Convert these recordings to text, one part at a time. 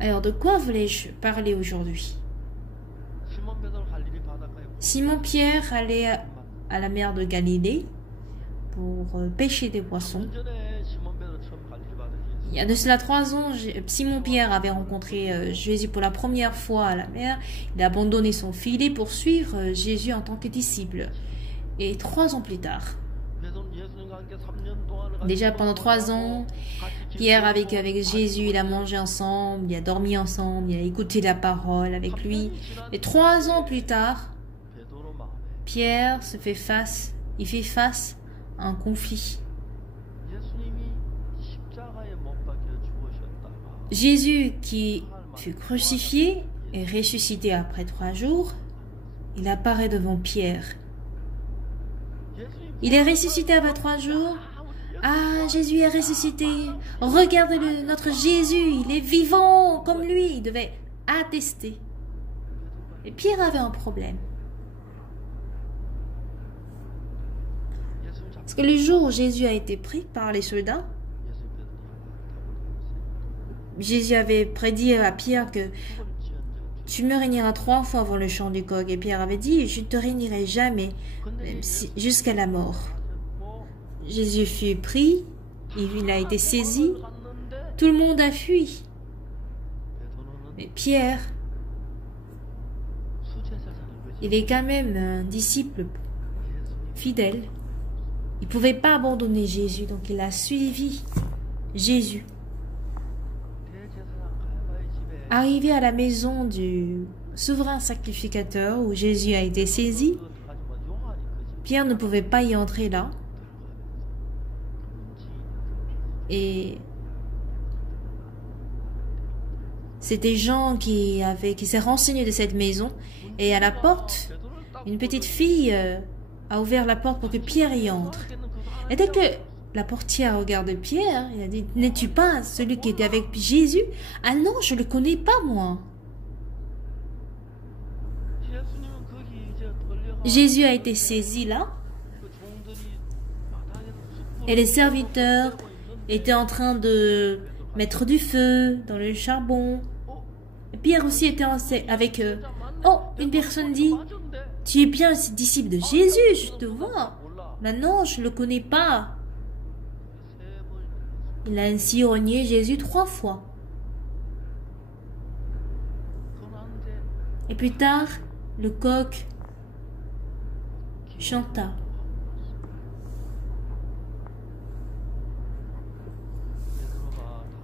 Alors, de quoi voulais-je parler aujourd'hui? Simon-Pierre allait à la mer de Galilée pour pêcher des poissons. Il y a de cela 3 ans, Simon-Pierre avait rencontré Jésus pour la première fois à la mer. Il a abandonné son filet pour suivre Jésus en tant que disciple. Et 3 ans plus tard, déjà pendant 3 ans, Pierre a vécu avec Jésus, il a mangé ensemble, il a dormi ensemble, il a écouté la parole avec lui. Et 3 ans plus tard, Pierre fait face à un conflit. Jésus qui fut crucifié et ressuscité après 3 jours, il apparaît devant Pierre. Il est ressuscité après 3 jours. Ah, Jésus est ressuscité. Regardez-le, notre Jésus, il est vivant comme lui. Il devait attester. Et Pierre avait un problème. Parce que le jour où Jésus a été pris par les soldats, Jésus avait prédit à Pierre que tu me régneras 3 fois avant le chant du coq. Et Pierre avait dit, je ne te régnerai jamais, jusqu'à la mort. Jésus fut pris, il a été saisi, tout le monde a fui. Mais Pierre, il est quand même un disciple fidèle. Il ne pouvait pas abandonner Jésus, donc il a suivi Jésus. Arrivé à la maison du souverain sacrificateur où Jésus a été saisi, Pierre ne pouvait pas y entrer là. Et c'était Jean qui s'est renseigné de cette maison. Et à la porte, une petite fille a ouvert la porte pour que Pierre y entre. Et dès que la portière regarde Pierre, il a dit, n'es-tu pas celui qui était avec Jésus? Ah non, je ne le connais pas moi. Jésus a été saisi là. Et les serviteurs étaient en train de mettre du feu dans le charbon. Et Pierre aussi était avec eux. Oh, une personne dit, tu es bien le disciple de Jésus, je te vois. Maintenant, je ne le connais pas. Il a ainsi renié Jésus 3 fois. Et plus tard, le coq chanta.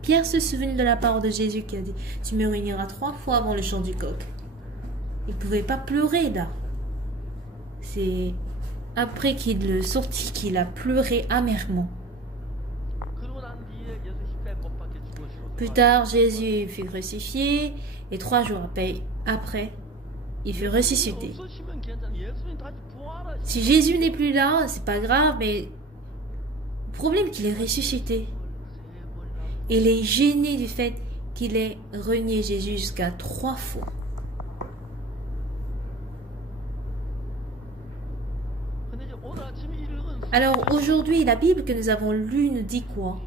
Pierre se souvient de la parole de Jésus qui a dit « Tu me réuniras 3 fois avant le chant du coq ». Il ne pouvait pas pleurer là. C'est après qu'il est sorti qu'il a pleuré amèrement. Plus tard, Jésus fut crucifié et 3 jours après, il fut ressuscité. Si Jésus n'est plus là, c'est pas grave, mais le problème est qu'il est ressuscité. Il est gêné du fait qu'il ait renié Jésus jusqu'à 3 fois. Alors aujourd'hui, la Bible que nous avons lue nous dit quoi?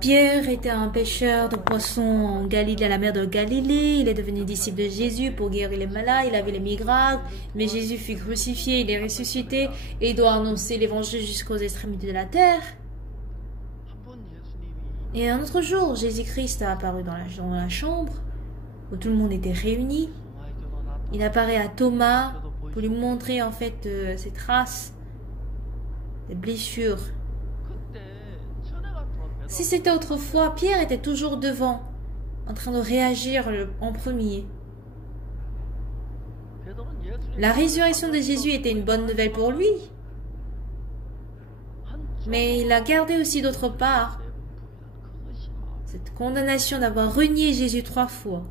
Pierre était un pêcheur de poissons en Galilée, à la mer de Galilée. Il est devenu disciple de Jésus pour guérir les malades. Il avait les miracles. Mais Jésus fut crucifié, il est ressuscité. Et il doit annoncer l'évangile jusqu'aux extrémités de la terre. Et un autre jour, Jésus-Christ a apparu dans la chambre où tout le monde était réuni. Il apparaît à Thomas pour lui montrer en fait ses traces, des blessures. Si c'était autrefois, Pierre était toujours devant, en train de réagir en premier. La résurrection de Jésus était une bonne nouvelle pour lui. Mais il a gardé aussi d'autre part cette condamnation d'avoir renié Jésus 3 fois.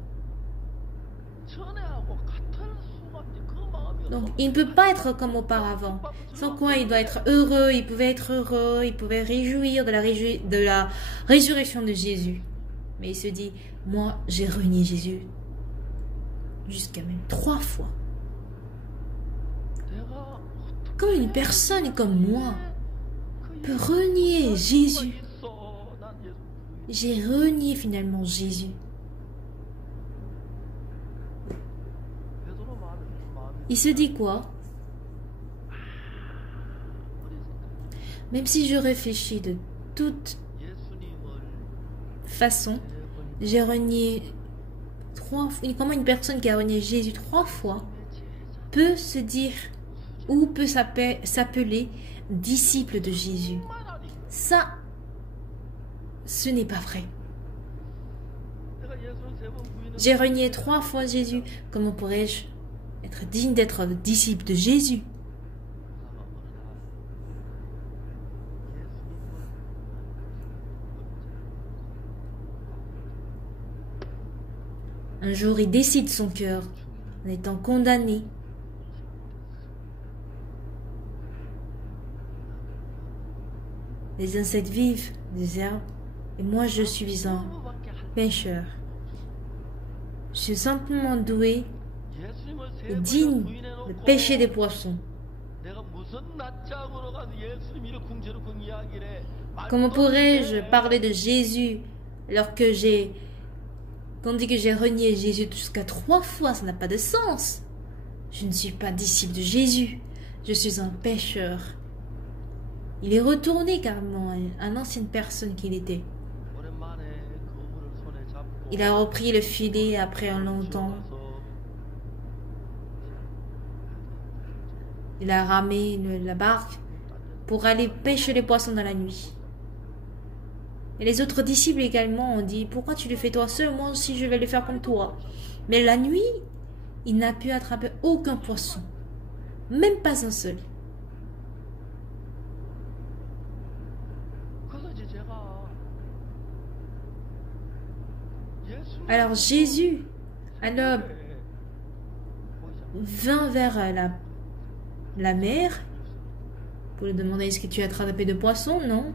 Donc il ne peut pas être comme auparavant. Sans quoi il doit être heureux, il pouvait être heureux, il pouvait réjouir de la résurrection de Jésus. Mais il se dit, moi j'ai renié Jésus jusqu'à même 3 fois. Comme une personne comme moi, peut renier Jésus. J'ai renié finalement Jésus. Il se dit quoi? Même si je réfléchis de toute façon, j'ai renié comment une personne qui a renié Jésus 3 fois peut se dire ou peut s'appeler disciple de Jésus. Ça, ce n'est pas vrai. J'ai renié 3 fois Jésus. Comment pourrais-je être digne d'être disciple de Jésus? Un jour, il décide son cœur en étant condamné. Les insectes vivent des herbes et moi je suis un pêcheur. Je suis simplement doué et digne de pêcher des poissons. Comment pourrais-je parler de Jésus alors que qu'on dit que j'ai renié Jésus jusqu'à 3 fois? Ça n'a pas de sens. Je ne suis pas disciple de Jésus. Je suis un pêcheur. Il est retourné carrément à l'ancienne personne qu'il était. Il a repris le filet après un long temps. Il a ramé la barque pour aller pêcher les poissons dans la nuit. Et les autres disciples également ont dit, pourquoi tu le fais toi seul? Moi aussi je vais le faire comme toi. Mais la nuit, il n'a pu attraper aucun poisson. Même pas un seul. Alors Jésus, alors, vint vers la mer pour lui demander, est-ce que tu as attrapé de poissons? Non.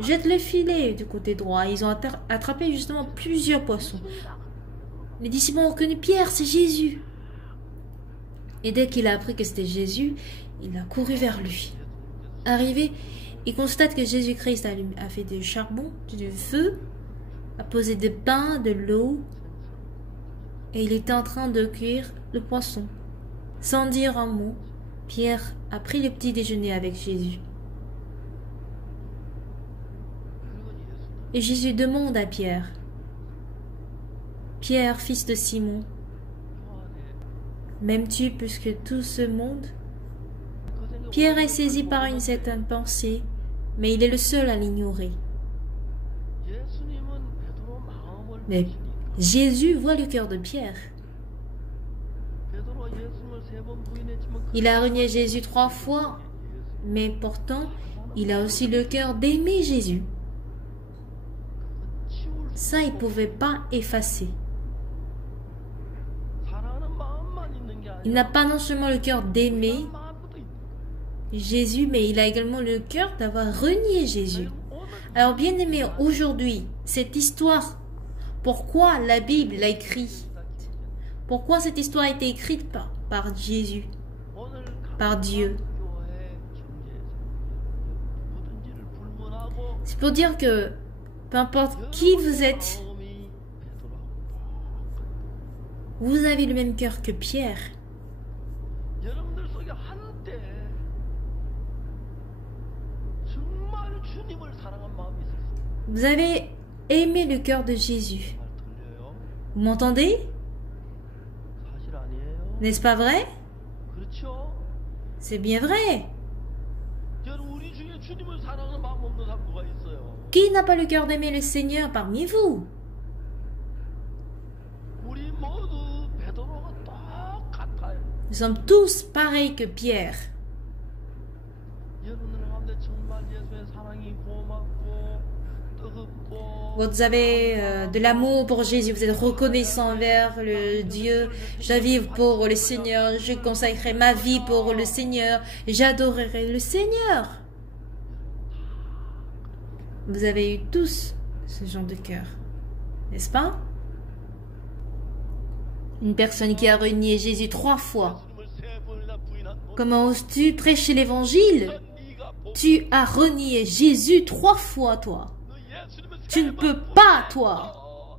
Jette le filet du côté droit. Ils ont attrapé justement plusieurs poissons. Les disciples ont reconnu Pierre, c'est Jésus. Et dès qu'il a appris que c'était Jésus, il a couru vers lui. Arrivé, il constate que Jésus-Christ a fait du charbon, du feu, a posé des pains, de l'eau, et il était en train de cuire le poisson. Sans dire un mot, Pierre a pris le petit déjeuner avec Jésus. Et Jésus demande à Pierre, Pierre, fils de Simon, m'aimes-tu plus que tout ce monde? Pierre est saisi par une certaine pensée, mais il est le seul à l'ignorer. Mais Jésus voit le cœur de Pierre. Il a renié Jésus 3 fois, mais pourtant, il a aussi le cœur d'aimer Jésus. Ça, il ne pouvait pas effacer. Il n'a pas non seulement le cœur d'aimer Jésus, mais il a également le cœur d'avoir renié Jésus. Alors, bien aimé, aujourd'hui, cette histoire, pourquoi la Bible l'a écrite? Pourquoi cette histoire a été écrite par Jésus, par Dieu? C'est pour dire que peu importe qui vous êtes, vous avez le même cœur que Pierre. Vous avez aimé le cœur de Jésus. Vous m'entendez? N'est-ce pas vrai? C'est bien vrai. Qui n'a pas le cœur d'aimer le Seigneur parmi vous? Nous sommes tous pareils que Pierre. Vous avez de l'amour pour Jésus, vous êtes reconnaissant envers le Dieu. Je vis pour le Seigneur, je consacrerai ma vie pour le Seigneur, j'adorerai le Seigneur. Vous avez eu tous ce genre de cœur, n'est-ce pas? Une personne qui a renié Jésus 3 fois. Comment oses-tu prêcher l'évangile? Tu as renié Jésus 3 fois, toi. Tu ne peux pas, toi.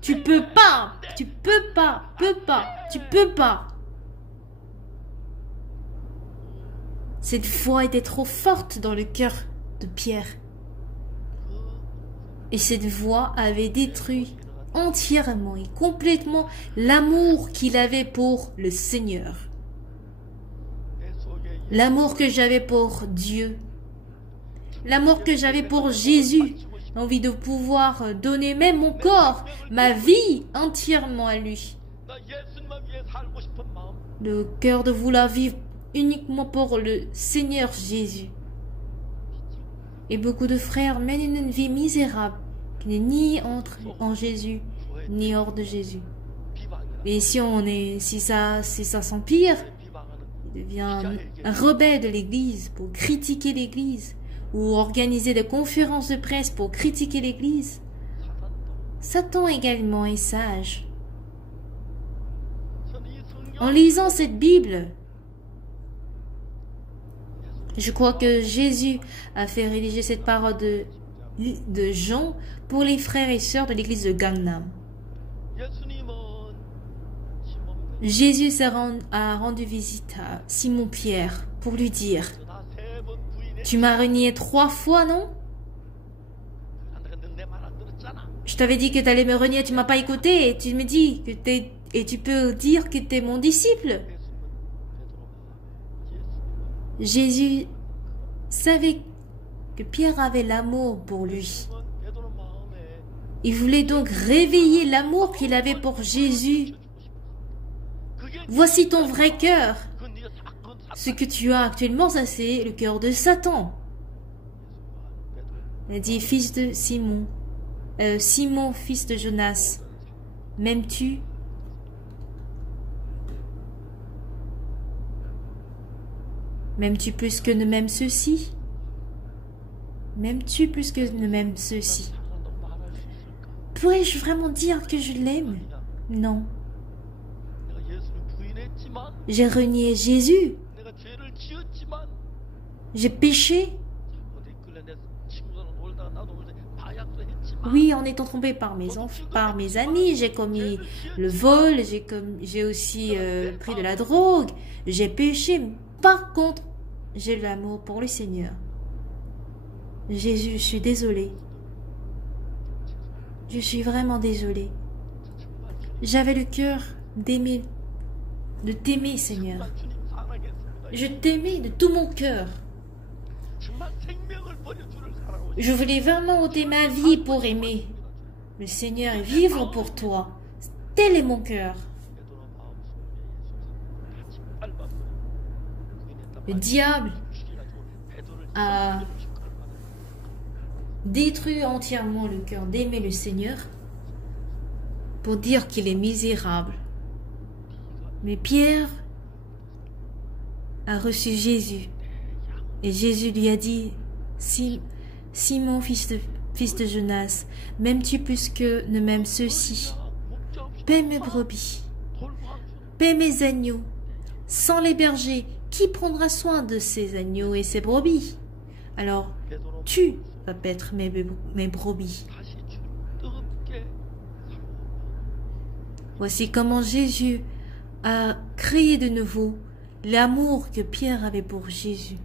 Tu peux pas. Tu peux pas. Tu peux pas. Cette foi était trop forte dans le cœur de Pierre. Et cette voix avait détruit entièrement et complètement l'amour qu'il avait pour le Seigneur. L'amour que j'avais pour Dieu. L'amour que j'avais pour Jésus. L'envie de pouvoir donner même mon corps, ma vie entièrement à lui. Le cœur de vouloir vivre uniquement pour le Seigneur Jésus. Et beaucoup de frères mènent une vie misérable qui n'est ni en Jésus, ni hors de Jésus. Et si ça s'empire, il devient un rebelle de l'Église pour critiquer l'Église, ou organiser des conférences de presse pour critiquer l'Église. Satan également est sage. En lisant cette Bible, je crois que Jésus a fait rédiger cette parole de Jean pour les frères et sœurs de l'église de Gangnam. Jésus a rendu visite à Simon-Pierre pour lui dire: tu m'as renié 3 fois, non? Je t'avais dit que tu allais me renier, tu m'as pas écouté, et tu me dis que et tu peux dire que tu es mon disciple. Jésus savait que Pierre avait l'amour pour lui. Il voulait donc réveiller l'amour qu'il avait pour Jésus. Voici ton vrai cœur. Ce que tu as actuellement, ça c'est le cœur de Satan. Il a dit: fils de Simon, Simon, fils de Jonas, m'aimes-tu? M'aimes-tu plus que ne m'aiment ceux-ci? M'aimes-tu plus que ne m'aiment ceux-ci? Pourrais-je vraiment dire que je l'aime? Non. J'ai renié Jésus. J'ai péché. Oui, en étant trompé par mes amis, j'ai commis le vol, j'ai aussi pris de la drogue, j'ai péché. Par contre, j'ai l'amour pour le Seigneur. Jésus, je suis désolée. Je suis vraiment désolée. J'avais le cœur d'aimer, de t'aimer, Seigneur. Je t'aimais de tout mon cœur. Je voulais vraiment ôter ma vie pour aimer le Seigneur et vivre pour toi. Tel est mon cœur. Le diable a détruit entièrement le cœur d'aimer le Seigneur pour dire qu'il est misérable. Mais Pierre a reçu Jésus et Jésus lui a dit: Simon, fils de Jonas, m'aimes-tu plus que ne m'aiment ceux-ci? Paie mes brebis, paie mes agneaux. Sans les bergers, qui prendra soin de ces agneaux et ces brebis? Alors, tu vas paître mes brebis. Voici comment Jésus a créé de nouveau l'amour que Pierre avait pour Jésus.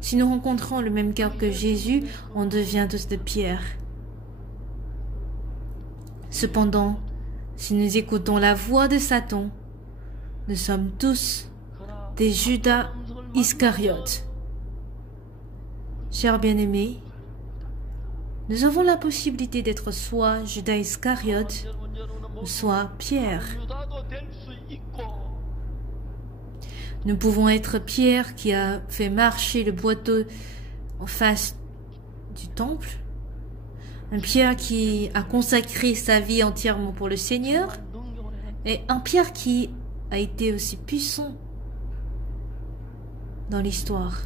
Si nous rencontrons le même cœur que Jésus, on devient tous de Pierre. Cependant, si nous écoutons la voix de Satan, nous sommes tous des Judas Iscariotes. Chers bien-aimés, nous avons la possibilité d'être soit Judas Iscariote, soit Pierre. Nous pouvons être Pierre qui a fait marcher le boiteau en face du temple, un Pierre qui a consacré sa vie entièrement pour le Seigneur, et un Pierre qui a été aussi puissant dans l'histoire.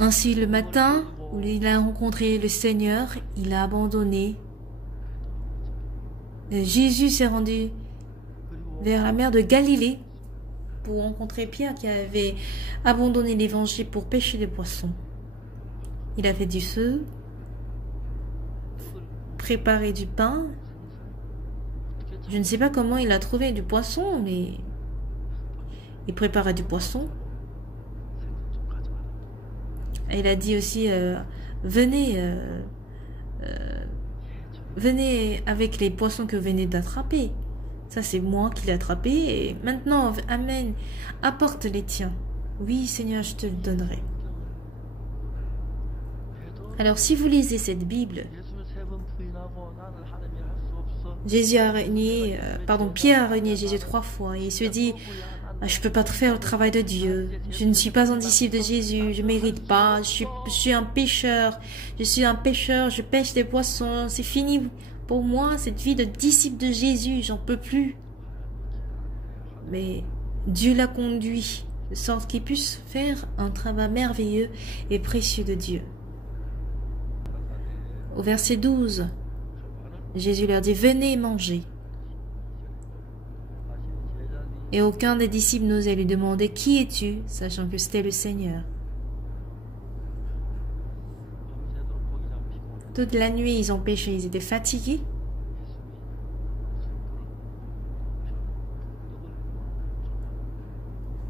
Ainsi, le matin où il a rencontré le Seigneur, il a abandonné. Jésus s'est rendu vers la mer de Galilée pour rencontrer Pierre qui avait abandonné l'évangile pour pêcher des poissons. Il a fait du feu, préparé du pain. Je ne sais pas comment il a trouvé du poisson, mais il préparait du poisson. Et il a dit aussi, venez avec les poissons que vous venez d'attraper. Ça, c'est moi qui l'ai attrapé. Et maintenant, amène, apporte les tiens. Oui, Seigneur, je te le donnerai. Alors, si vous lisez cette Bible, Pierre a renié Jésus 3 fois. Et il se dit, je ne peux pas faire le travail de Dieu. Je ne suis pas un disciple de Jésus. Je ne mérite pas. Je suis un pécheur. Je pêche des poissons. C'est fini pour moi, cette vie de disciple de Jésus. J'en peux plus. Mais Dieu l'a conduit de sorte qu'il puisse faire un travail merveilleux et précieux de Dieu. Au verset 12, Jésus leur dit, venez manger. Et aucun des disciples n'osait lui demander, qui es-tu, sachant que c'était le Seigneur. Toute la nuit, ils ont pêché, ils étaient fatigués.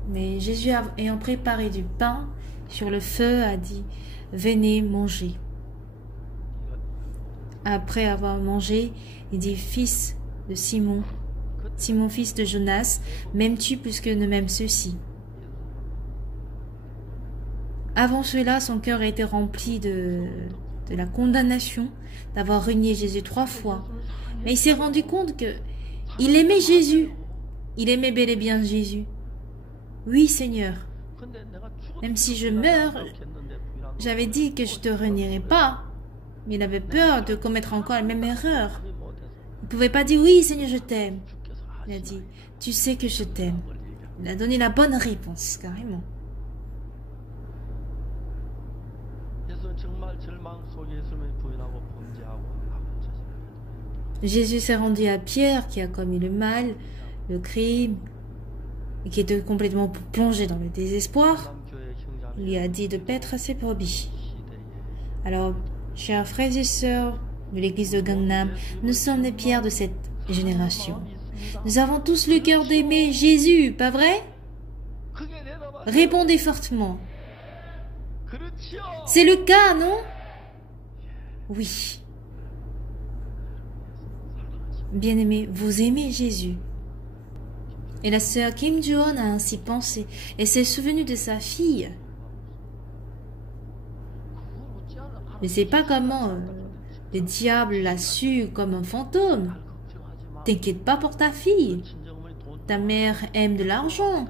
Mais Jésus, ayant préparé du pain sur le feu, a dit, venez manger. Après avoir mangé, il dit, fils de Simon, fils de Jonas, m'aimes-tu plus que ne m'aiment ceux-ci? Avant cela, son cœur a été rempli de la condamnation d'avoir renié Jésus 3 fois. Mais il s'est rendu compte que il aimait Jésus. Il aimait bel et bien Jésus. Oui, Seigneur. Même si je meurs, j'avais dit que je ne te renierai pas. Mais il avait peur de commettre encore la même erreur. Il ne pouvait pas dire, oui, Seigneur, je t'aime. Il a dit, tu sais que je t'aime. Il a donné la bonne réponse, carrément. Jésus s'est rendu à Pierre qui a commis le mal, le crime, et qui était complètement plongé dans le désespoir. Il lui a dit de paître ses brebis. Alors, chers frères et sœurs de l'église de Gangnam, nous sommes les pierres de cette génération. Nous avons tous le cœur d'aimer Jésus, pas vrai? Répondez fortement. C'est le cas, non? Oui. Bien-aimés, vous aimez Jésus. Et la sœur Kim Joo-won a ainsi pensé et s'est souvenue de sa fille. Je ne sais pas comment le diable l'a su comme un fantôme. T'inquiète pas pour ta fille. Ta mère aime de l'argent.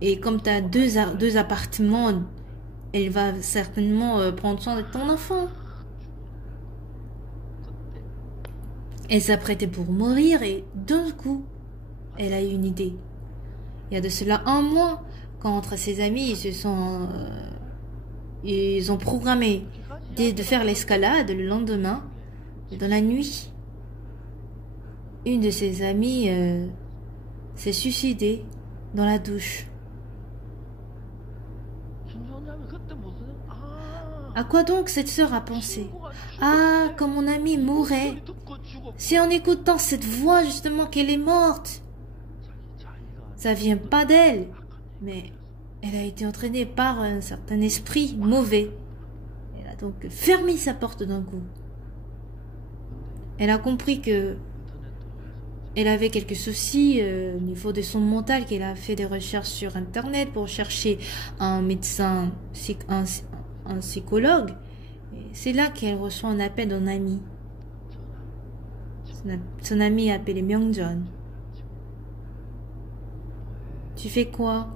Et comme tu as deux appartements, elle va certainement prendre soin de ton enfant. Elle s'apprêtait pour mourir et d'un coup, elle a eu une idée. Il y a de cela un mois, quand entre ses amis, ils ont programmé de faire l'escalade le lendemain, dans la nuit. Une de ses amies s'est suicidée dans la douche. À quoi donc cette sœur a pensé? Ah, quand mon amie mourait, c'est en écoutant cette voix justement qu'elle est morte. Ça vient pas d'elle, mais elle a été entraînée par un certain esprit mauvais. Elle a donc fermé sa porte d'un coup. Elle a compris que elle avait quelques soucis au niveau de son mental, qu'elle a fait des recherches sur Internet pour chercher un médecin, un psychologue. C'est là qu'elle reçoit un appel d'un ami. Son ami est appelé Myung-jeon. Tu fais quoi?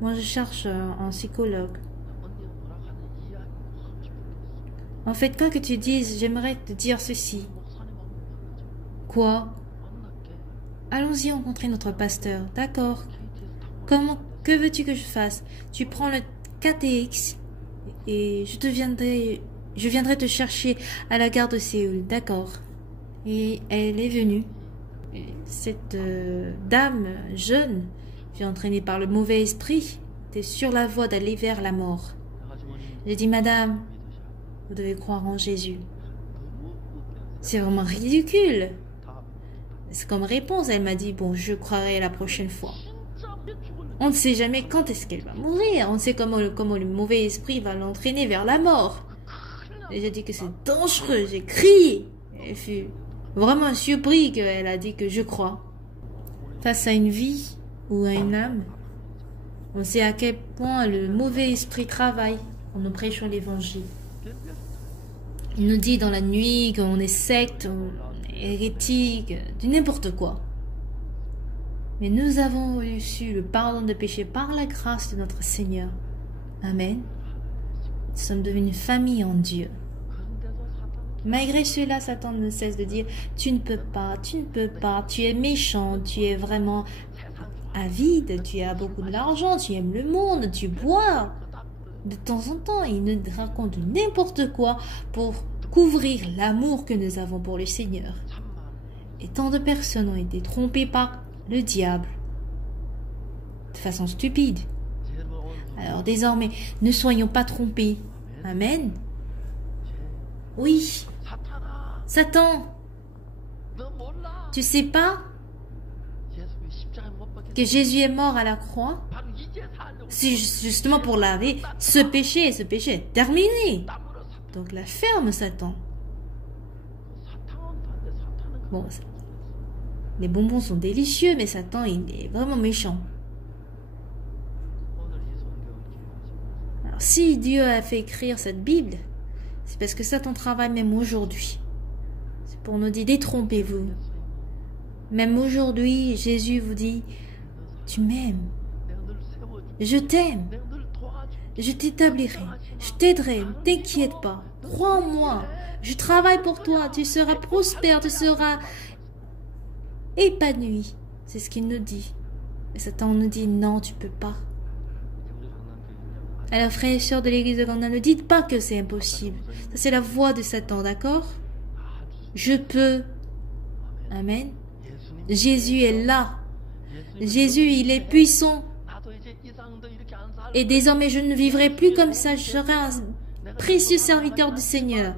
Moi, je cherche un psychologue. En fait, quoi que tu dises, j'aimerais te dire ceci. Quoi? Allons-y rencontrer notre pasteur. D'accord. Que veux-tu que je fasse? Tu prends le KTX et je viendrai te chercher à la gare de Séoul. D'accord. Et elle est venue. cette dame jeune fut entraînée par le mauvais esprit, était sur la voie d'aller vers la mort. J'ai dit, madame, vous devez croire en Jésus. C'est vraiment ridicule. C'est comme réponse, elle m'a dit, bon, je croirai la prochaine fois. On ne sait jamais quand est-ce qu'elle va mourir. On ne sait comment le mauvais esprit va l'entraîner vers la mort. Et j'ai dit que c'est dangereux, j'ai crié. Elle fut vraiment surpris qu'elle a dit que je crois. Face à une vie ou à une âme, on sait à quel point le mauvais esprit travaille en nous prêchant l'évangile. Il nous dit dans la nuit qu'on est secte, hérétique, du n'importe quoi. Mais nous avons reçu le pardon de péché par la grâce de notre Seigneur. Amen. Nous sommes devenus famille en Dieu. Malgré cela, Satan ne cesse de dire, tu ne peux pas, tu es méchant, tu es vraiment avide, tu as beaucoup d'argent, tu aimes le monde, tu bois. De temps en temps, il nous raconte n'importe quoi pour couvrir l'amour que nous avons pour le Seigneur. Et tant de personnes ont été trompées par le diable de façon stupide. Alors désormais, ne soyons pas trompés. Amen. Oui. Satan, tu sais pas que Jésus est mort à la croix? C'est justement pour laver ce péché. Ce péché est terminé. Donc la ferme, Satan. Bon, les bonbons sont délicieux, mais Satan, il est vraiment méchant. Alors, si Dieu a fait écrire cette Bible, c'est parce que Satan travaille même aujourd'hui. C'est pour nous dire, détrompez-vous. Même aujourd'hui, Jésus vous dit, tu m'aimes. Je t'aime. Je t'établirai. Je t'aiderai. Ne t'inquiète pas. Crois en moi. Je travaille pour toi. Tu seras prospère. Tu seras épanoui. C'est ce qu'il nous dit. Mais Satan nous dit, non, tu peux pas. Alors, frères et sœurs de l'église de Ganda, ne dites pas que c'est impossible. Ça, c'est la voix de Satan, d'accord? Je peux. Amen. Jésus est là. Jésus, il est puissant. Et désormais, je ne vivrai plus comme ça. Je serai un précieux serviteur du Seigneur.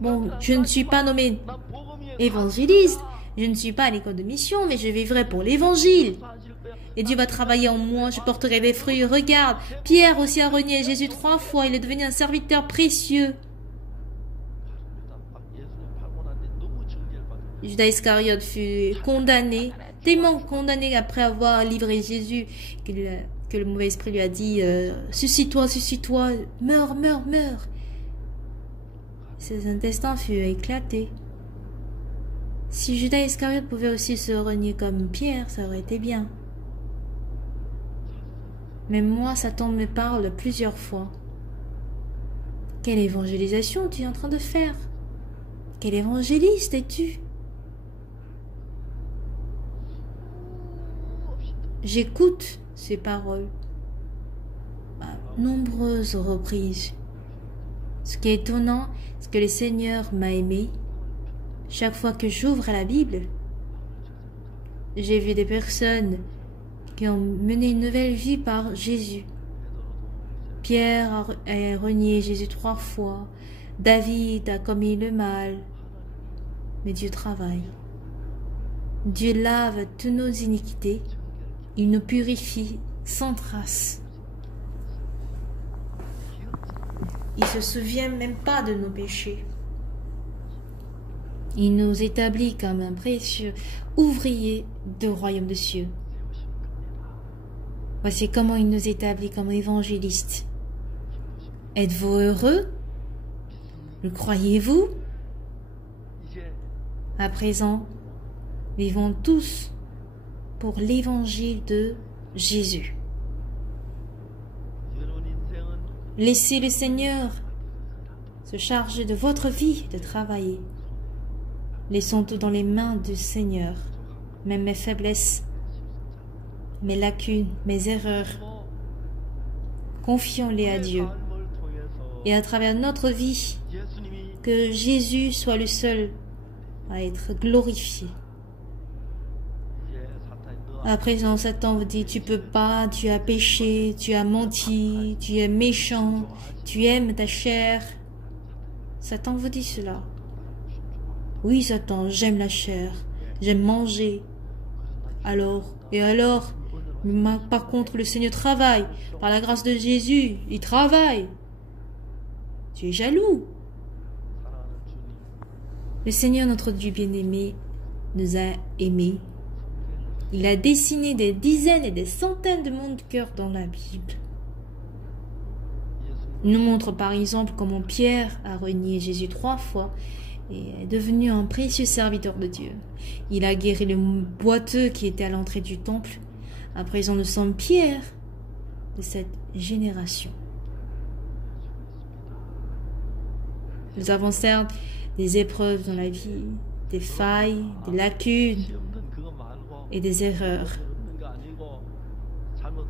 Bon, je ne suis pas nommé évangéliste. Je ne suis pas à l'école de mission, mais je vivrai pour l'évangile. Et Dieu va travailler en moi. Je porterai des fruits. Regarde, Pierre aussi a renié Jésus 3 fois. Il est devenu un serviteur précieux. Judas Iscariote fut condamné, tellement condamné après avoir livré Jésus, que le mauvais esprit lui a dit, suscite-toi, meurs. Ses intestins furent éclatés. Si Judas Iscariote pouvait aussi se renier comme Pierre, ça aurait été bien. Mais moi, Satan me parle plusieurs fois. Quelle évangélisation tu es en train de faire? Quel évangéliste es-tu? J'écoute ces paroles à nombreuses reprises. Ce qui est étonnant, c'est que le Seigneur m'a aimé. Chaque fois que j'ouvre la Bible, j'ai vu des personnes qui ont mené une nouvelle vie par Jésus. Pierre a renié Jésus 3 fois. David a commis le mal. Mais Dieu travaille. Dieu lave toutes nos iniquités. Il nous purifie sans trace. Il ne se souvient même pas de nos péchés. Il nous établit comme un précieux ouvrier du royaume des cieux. Voici comment il nous établit comme évangélistes. Êtes-vous heureux? Le croyez-vous? À présent, vivons tous pour l'évangile de Jésus. Laissez le Seigneur se charger de votre vie, de travailler. Laissons tout dans les mains du Seigneur, même mes faiblesses, mes lacunes, mes erreurs. Confions-les à Dieu. Et à travers notre vie, que Jésus soit le seul à être glorifié. À présent, Satan vous dit, tu peux pas, tu as péché, tu as menti, tu es méchant, tu aimes ta chair. Satan vous dit cela. Oui, Satan, j'aime la chair, j'aime manger. Alors, par contre, le Seigneur travaille. Par la grâce de Jésus, il travaille. Tu es jaloux. Le Seigneur, notre Dieu bien-aimé, nous a aimés. Il a dessiné des dizaines et des centaines de mondes de cœur dans la Bible. Il nous montre par exemple comment Pierre a renié Jésus 3 fois et est devenu un précieux serviteur de Dieu. Il a guéri le boiteux qui était à l'entrée du temple. À présent, nous sommes Pierre de cette génération. Nous avons certes des épreuves dans la vie, des failles, des lacunes et des erreurs.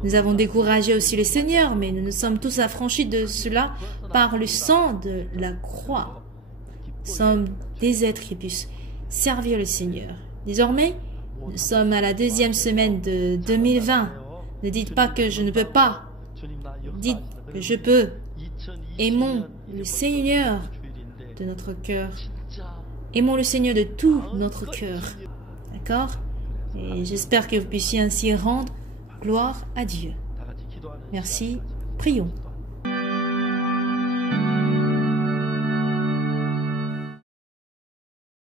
Nous avons découragé aussi le Seigneur, mais nous nous sommes tous affranchis de cela par le sang de la croix. Nous sommes des êtres qui puissent servir le Seigneur. Désormais, nous sommes à la 2e semaine de 2020. Ne dites pas que je ne peux pas. Dites que je peux. Aimons le Seigneur de notre cœur. Aimons le Seigneur de tout notre cœur. D'accord? Et j'espère que vous puissiez ainsi rendre gloire à Dieu. Merci. Prions.